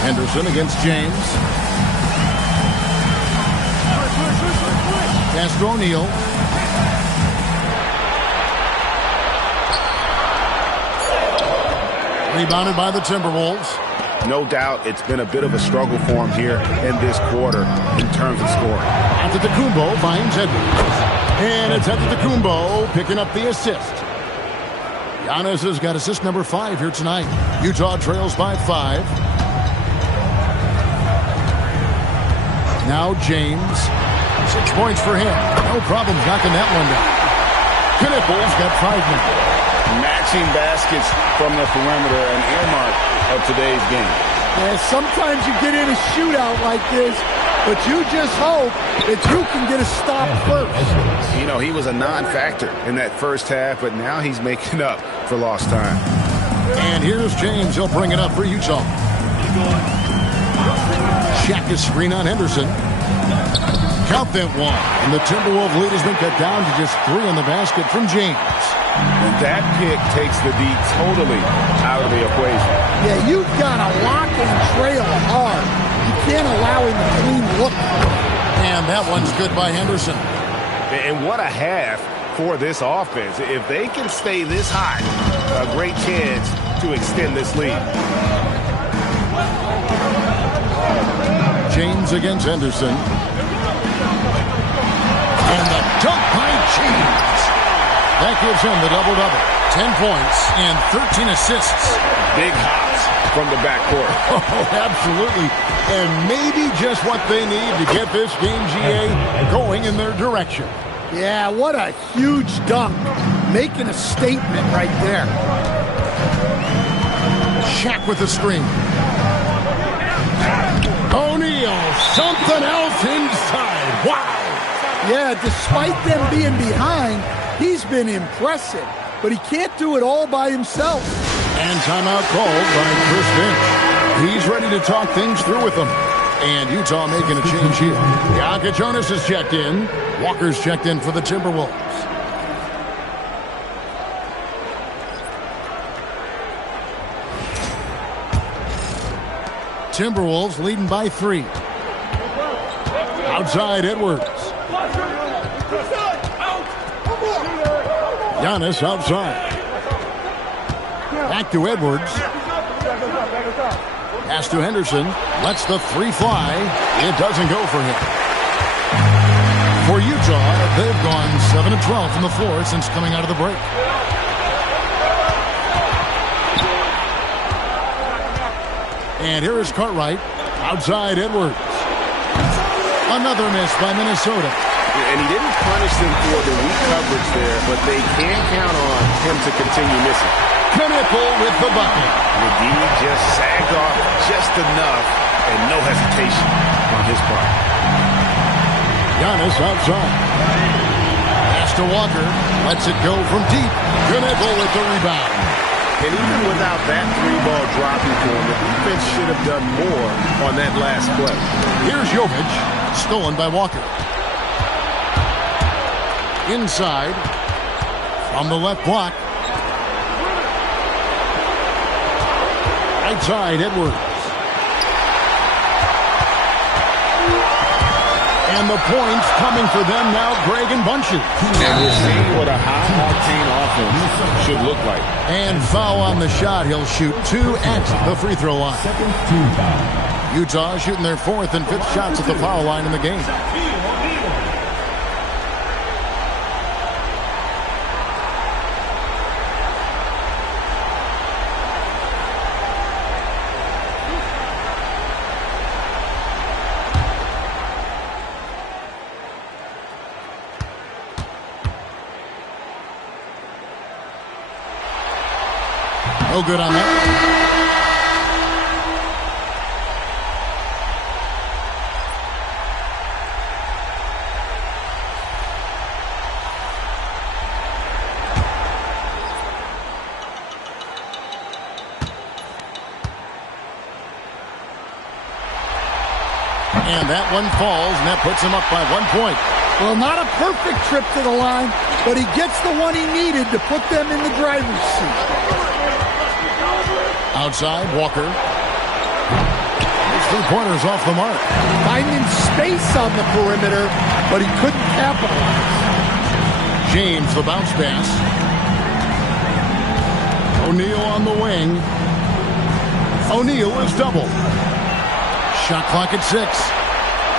Henderson against James. Pass to O'Neal. Rebounded by the Timberwolves. No doubt it's been a bit of a struggle for him here in this quarter in terms of scoring. Antetokounmpo finds Edwards. And it's Antetokounmpo picking up the assist. Giannis has got assist number 5 here tonight. Utah trails by 5. Now James. 6 points for him. No problem knocking that one down. Knipples got 5 now. Matching baskets from the perimeter, an earmark of today's game. Yeah, sometimes you get in a shootout like this, but you just hope that you can get a stop first. You know, he was a non-factor in that first half, but now he's making up for lost time. And here's James. He'll bring it up for Utah. Shaq is screen on Henderson. Count that one. And the Timberwolves lead has been cut down to just 3 on the basket from James. And that pick takes the D totally out of the equation. Yeah, you've got to lock and trail hard. You can't allow him to clean look. And that one's good by Henderson. And what a half for this offense. If they can stay this high, a great chance to extend this lead. James against Henderson. And the dunk by James. That gives him the double-double. 10 points and 13 assists. Big hops from the backcourt. Oh, absolutely. And maybe just what they need to get this game, GA, going in their direction. Yeah, what a huge dunk. Making a statement right there. Shaq with the screen. O'Neal, something else inside. Wow. Yeah, despite them being behind, he's been impressive, but he can't do it all by himself. And timeout called by Chris Finch. He's ready to talk things through with them. And Utah making a change here. Jokic Jonas is checked in. Walker's checked in for the Timberwolves. Timberwolves leading by 3. Outside Edwards. Giannis outside. Back to Edwards. Pass to Henderson. Lets the 3 fly. It doesn't go for him. For Utah, they've gone 7 of 12 from the floor since coming out of the break. And here is Cartwright. Outside Edwards. Another miss by Minnesota. And he didn't punish them for the weak coverage there, but they can count on him to continue missing. Knippel with the bucket. McGee just sagged off just enough, and no hesitation on his part. Giannis outside. Pass to Walker. Lets it go from deep. Knippel with the rebound. And even without that 3-ball dropping for him, the defense should have done more on that last play. Here's Jovic. Stolen by Walker. Inside. From the left block. Right side, Edwards. And the points coming for them now, Greg and Bunches. And we're seeing what a high-octane offense should look like. And foul on the shot. He'll shoot 2 at the free throw line. Utah shooting their 4th and 5th shots at the foul line in the game. No good on that. And that one falls, and that puts him up by 1 point. Well, not a perfect trip to the line, but he gets the one he needed to put them in the driver's seat. Outside, Walker. 3-pointers off the mark. Finding space on the perimeter, but he couldn't capitalize. James, the bounce pass. O'Neal on the wing. O'Neal is doubled. Shot clock at 6.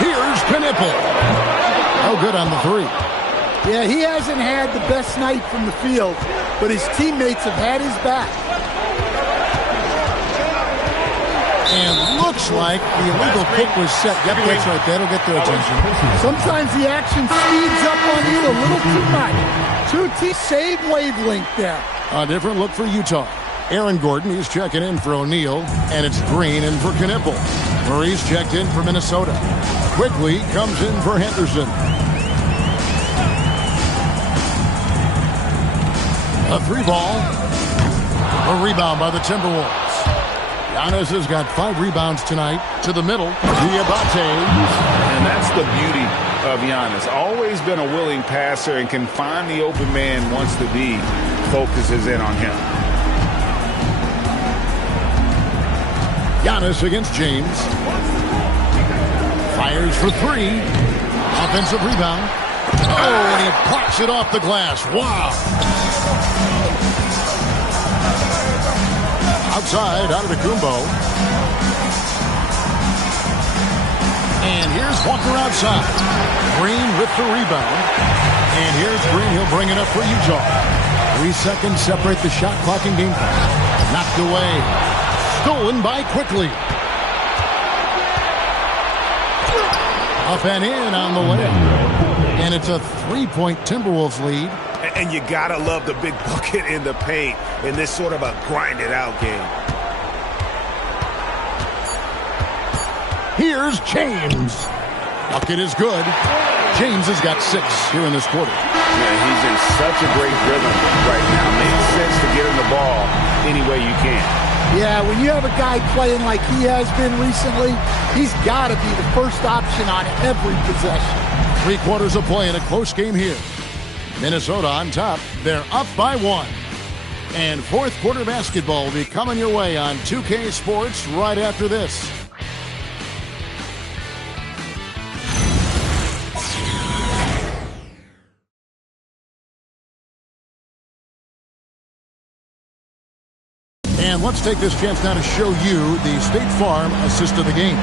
Here's Knipple. No good on the 3. Yeah, he hasn't had the best night from the field, but his teammates have had his back. And looks like the illegal kick was set. Yep, that's right. That'll get their attention. Sometimes the action speeds up on you a little too much. 2 teams, same wavelength there. A different look for Utah. Aaron Gordon, he's checking in for O'Neal, and it's Green in for Knipple. Murray's checked in for Minnesota. Quickly comes in for Henderson. A 3-ball. A rebound by the Timberwolves. Giannis has got 5 rebounds tonight. To the middle, Diabate. And that's the beauty of Giannis. Always been a willing passer and can find the open man once the D focuses in on him. Giannis against James. Fires for 3. Offensive rebound. Oh, and he pops it off the glass. Wow. Outside, out of the Kumbo. And here's Walker outside. Green with the rebound. And here's Green. He'll bring it up for Utah. 3 seconds separate the shot clock and game clock. Knocked away. Stolen by Quickly. Up and in on the layup. And it's a 3-point Timberwolves lead. And you gotta love the big bucket in the paint in this sort of a grinded-out game. Here's James. Bucket is good. James has got 6 here in this quarter. Yeah, he's in such a great rhythm right now. Makes sense to get him the ball any way you can. Yeah, when you have a guy playing like he has been recently, he's got to be the first option on every possession. 3 quarters of play in a close game here. Minnesota on top. They're up by 1. And 4th quarter basketball will be coming your way on 2K Sports right after this. And let's take this chance now to show you the State Farm assist of the game.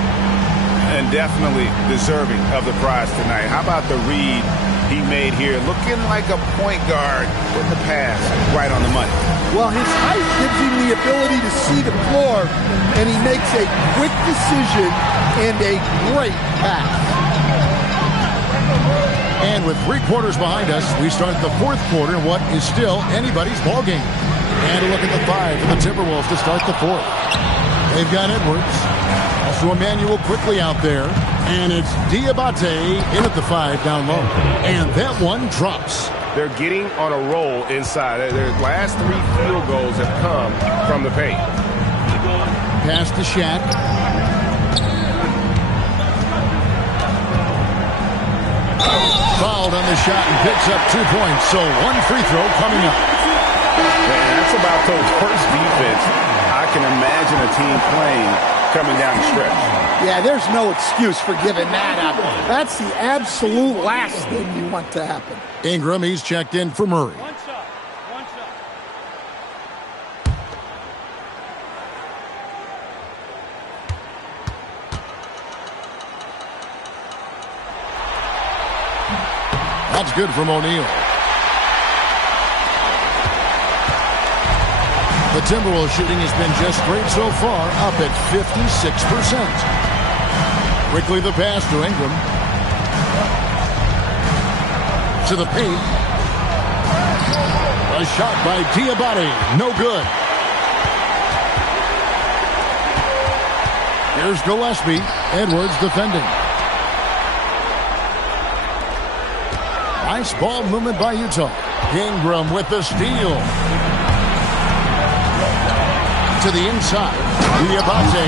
And definitely deserving of the prize tonight. How about the read he made here? Looking like a point guard with the pass right on the money. Well, his height gives him the ability to see the floor, and he makes a quick decision and a great pass. And with 3 quarters behind us, we start the 4th quarter in what is still anybody's ball game. And a look at the 5 for the Timberwolves to start the 4th. They've got Edwards. Also Emmanuel Quickly out there. And it's Diabate in at the 5 down low. And that one drops. They're getting on a roll inside. Their last 3 field goals have come from the paint. Pass to Shaq. Fouled on the shot and picks up 2 points. So 1 free throw coming up. And that's about the worst defense I can imagine a team playing coming down the stretch. Yeah, there's no excuse for giving that up. That's the absolute last thing you want to happen. Ingram, he's checked in for Murray. One shot. That's good from O'Neal. The Timberwolves shooting has been just great so far, up at 56%. Quickly the pass to Ingram. To the paint. A shot by Diabate. No good. Here's Gillespie. Edwards defending. Nice ball movement by Utah. Ingram with the steal. To the inside. Diabate.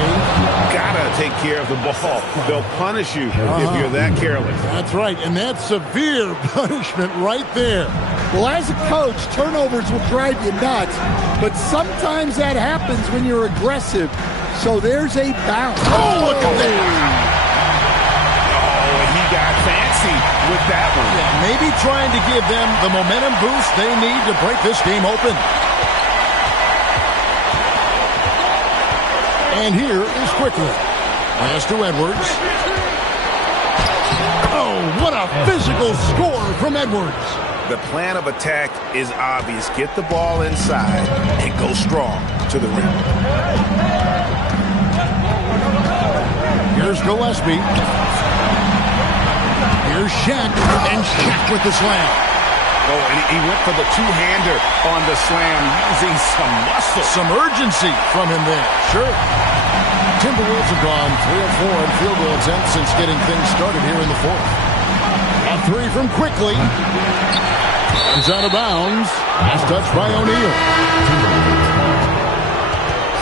Gotta take care of the ball. They'll punish you if you're that careless. That's right, and that's severe punishment right there. Well, as a coach, turnovers will drive you nuts, but sometimes that happens when you're aggressive. So there's a bounce. Oh, look at that. Oh, he got fancy with that one. Yeah, maybe trying to give them the momentum boost they need to break this game open. And here is Quickly. Pass to Edwards. Oh, what a physical score from Edwards. The plan of attack is obvious. Get the ball inside and go strong to the rim. Here's Gillespie. Here's Shaq. And Shaq with the slam. Oh, and he went for the two-hander on the slam, using some muscle. Some urgency from him there. Sure. Timberwolves have gone 3 of 4 in field goal attempts since getting things started here in the fourth. A three from Quickly. He's out of bounds. Last touch by O'Neal.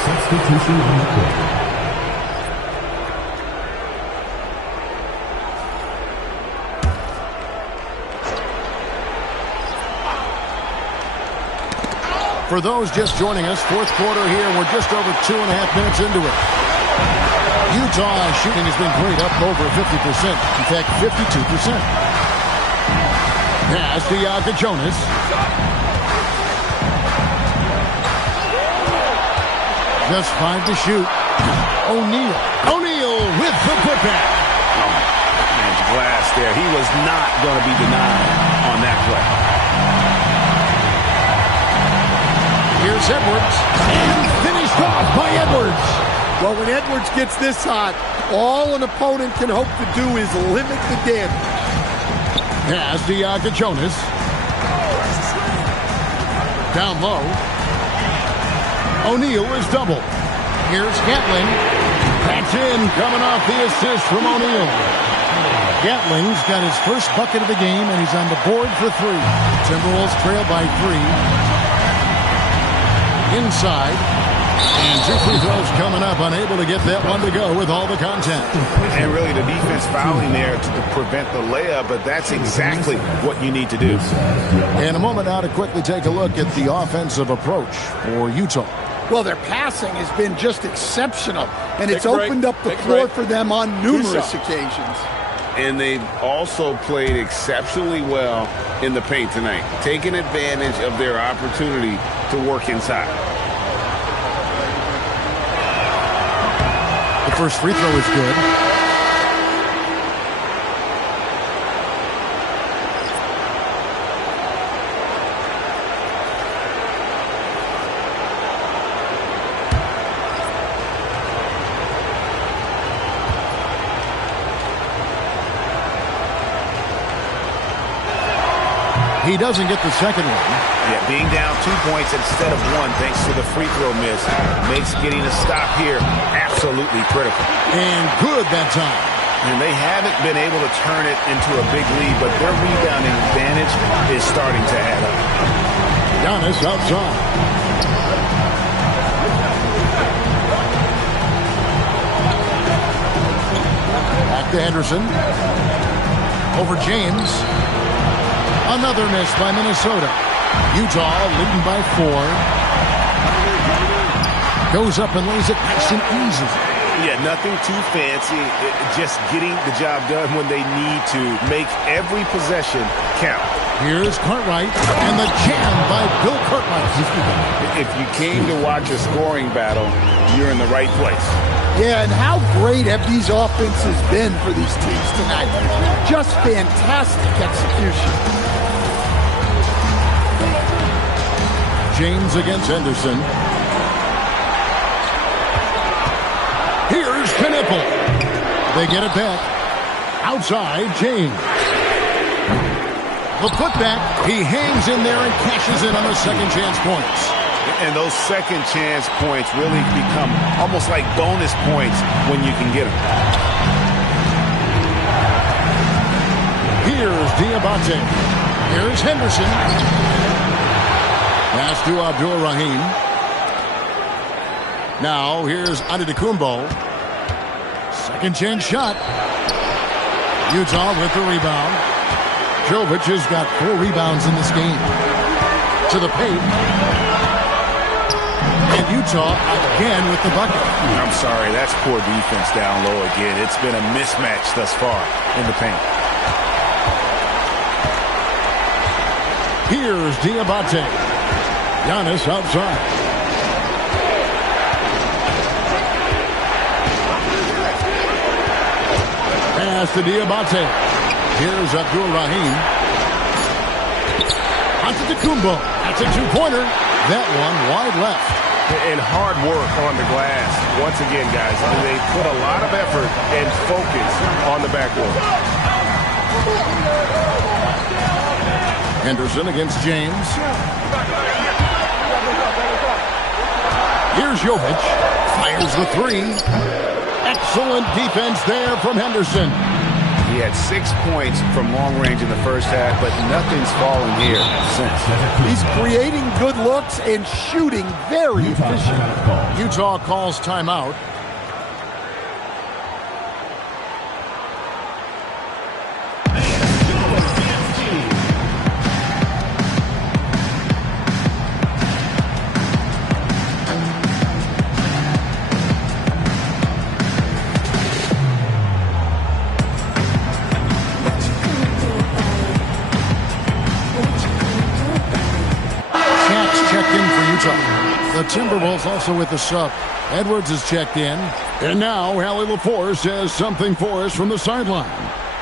Substitution on the court. For those just joining us, fourth quarter here. We're just over 2.5 minutes into it. Utah shooting has been great, up over 50%. In fact, 52%. Pass to Yaka Jonas. Just 5 to shoot. O'Neal. O'Neal with the putback. Oh, man's glass there. He was not going to be denied on that play. Here's Edwards. And finished off by Edwards. Well, when Edwards gets this hot, all an opponent can hope to do is limit the damage. Pass to Yaka Jonas. Down low. O'Neal is double. Here's Gatling. That's in, coming off the assist from O'Neal. Gatling's got his first bucket of the game, and he's on the board for 3. Timberwolves trail by 3. Inside. And 2 free throws coming up, unable to get that one to go with all the content. And really the defense fouling there to prevent the layup, but that's exactly what you need to do. In a moment now to quickly take a look at the offensive approach for Utah. Well, their passing has been just exceptional, and it's opened up the floor for them on numerous occasions. And they've also played exceptionally well in the paint tonight, taking advantage of their opportunity to work inside. The first free throw is good. He doesn't get the second one. Yeah, being down 2 points instead of 1 thanks to the free throw miss makes getting a stop here absolutely critical. And good that time. And they haven't been able to turn it into a big lead, but their rebounding advantage is starting to add up. Giannis outside. Back to Henderson. Over James. Another miss by Minnesota. Utah leading by 4. Goes up and lays it nice and easy. Yeah, nothing too fancy. Just getting the job done when they need to. Make every possession count. Here's Cartwright, and the jam by Bill Cartwright. If you came to watch a scoring battle, you're in the right place. Yeah, and how great have these offenses been for these teams tonight? Just fantastic execution. James against Henderson. Here's Knipple. They get it back. Outside, James. The putback. He hangs in there and cashes in on the second chance points. And those second chance points really become almost like bonus points when you can get them. Here's Diabate. Here's Henderson. Pass to Abdul-Rahim. Now, here's Antetokounmpo. Second chance shot. Utah with the rebound. Jovic has got 4 rebounds in this game. To the paint. And Utah again with the bucket. I'm sorry, that's poor defense down low again. It's been a mismatch thus far in the paint. Here's Diabate. Giannis outside. Pass to Diabate. Here's Abdul Rahim. Antetokounmpo. That's a two-pointer. That one wide left. And hard work on the glass. Once again, guys, they put a lot of effort and focus on the backboard. Henderson against James. Here's Jovic. Fires the three. Excellent defense there from Henderson. He had 6 points from long range in the first half, but nothing's fallen here since. He's creating good looks and shooting very efficient. Utah calls timeout. The Timberwolves also with the sub. Edwards is checked in. And now Allie LaForce says something for us from the sideline.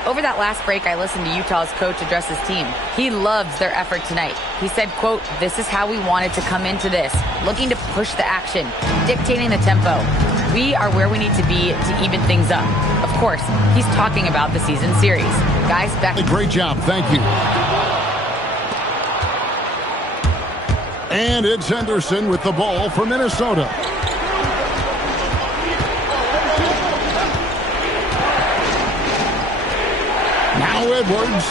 Over that last break, I listened to Utah's coach address his team. He loves their effort tonight. He said, quote, "This is how we wanted to come into this, looking to push the action, dictating the tempo. We are where we need to be to even things up." Of course, he's talking about the season series. Guys, back. Great job. Thank you. And it's Henderson with the ball for Minnesota. Now Edwards.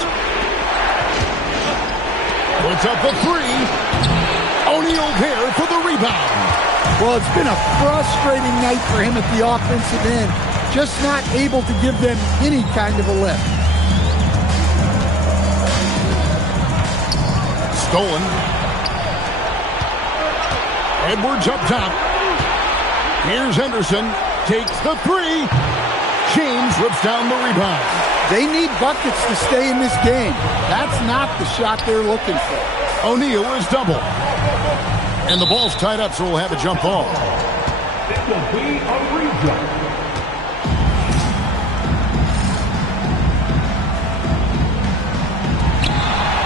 Puts up a three. O'Neal there for the rebound. Well, it's been a frustrating night for him at the offensive end. Just not able to give them any kind of a lift. Stolen. Edwards up top. Here's Henderson. Takes the three. James rips down the rebound. They need buckets to stay in this game. That's not the shot they're looking for. O'Neal is double. And the ball's tied up, so we'll have a jump ball. It will be a rejump.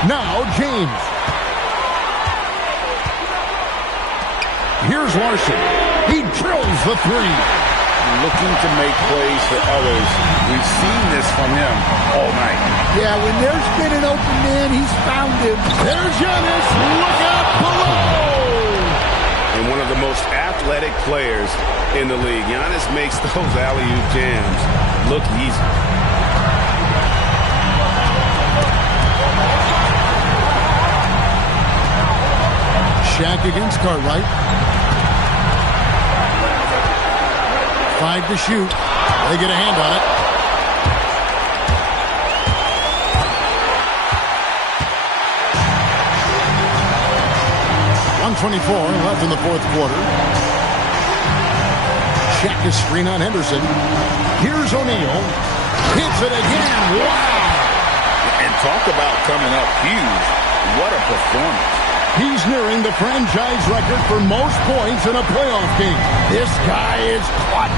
Now James. Here's Larson. He drills the three. Looking to make plays for others. We've seen this from him all night. Yeah, when there's been an open man, he's found him. There's Giannis. Look out below. And one of the most athletic players in the league. Giannis makes those alley-oop jams look easy. Shaq against Cartwright. 5 to shoot. They get a hand on it. .124 left in the fourth quarter. Shaq is screen on Henderson. Here's O'Neal. Hits it again. Wow! And talk about coming up huge. What a performance. He's nearing the franchise record for most points in a playoff game. This guy is clutch.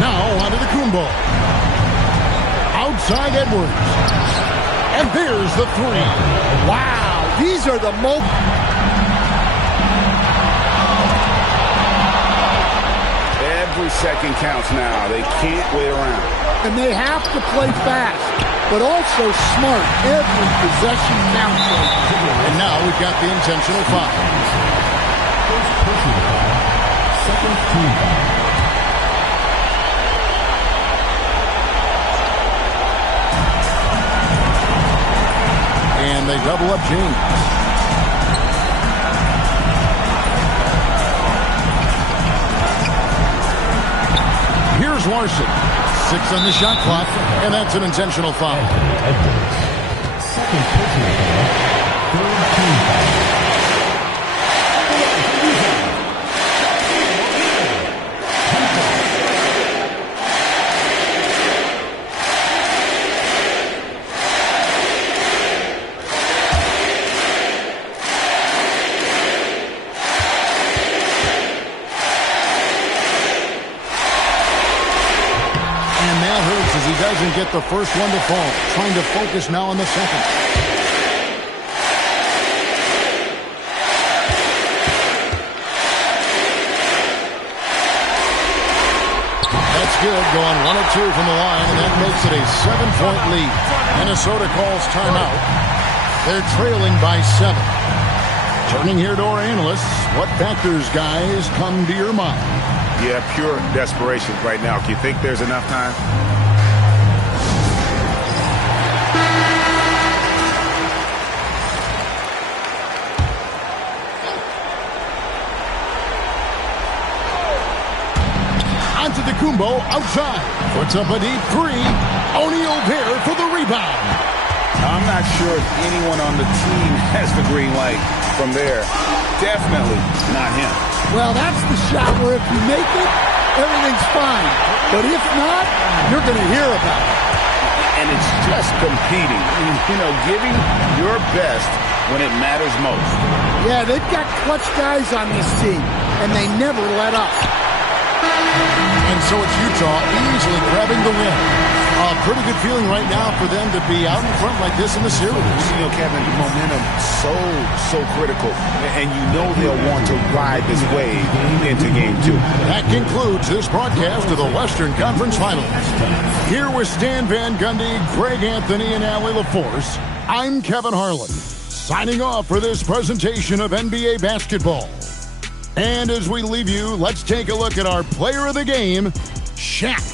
Now onto the Kumbo. Outside Edwards. And there's the three. Wow, these are the most... Every second counts now. They can't wait around. And they have to play fast, but also smart. Every possession counts. And now we've got the intentional foul. First personal foul. Second team foul. And they double up James. Here's Larson. 6 on the shot clock, and that's an intentional foul. Edwards. Second personal foul. Third team foul. And that hurts as he doesn't get the first one to fall. Trying to focus now on the second. That's good, going 1 of 2 from the line, and that makes it a 7-point lead. Minnesota calls timeout. They're trailing by 7. Turning here to our analysts, what factors, guys, come to your mind? Yeah, pure desperation right now. Do you think there's enough time? Antetokounmpo outside. Puts up a deep 3. O'Neal there for the rebound. I'm not sure if anyone on the team has the green light from there. Definitely not him. Well, that's the shot where if you make it, everything's fine. But if not, you're going to hear about it. And it's just competing. You know, giving your best when it matters most. Yeah, they've got clutch guys on this team, and they never let up. And so it's Utah easily grabbing the win. A pretty good feeling right now for them to be out in front like this in the series. You know, Kevin, momentum so critical. And you know they'll want to ride this wave into Game 2. That concludes this broadcast of the Western Conference Finals. Here with Stan Van Gundy, Greg Anthony, and Allie LaForce, I'm Kevin Harlan, signing off for this presentation of NBA basketball. And as we leave you, let's take a look at our player of the game, Shaq.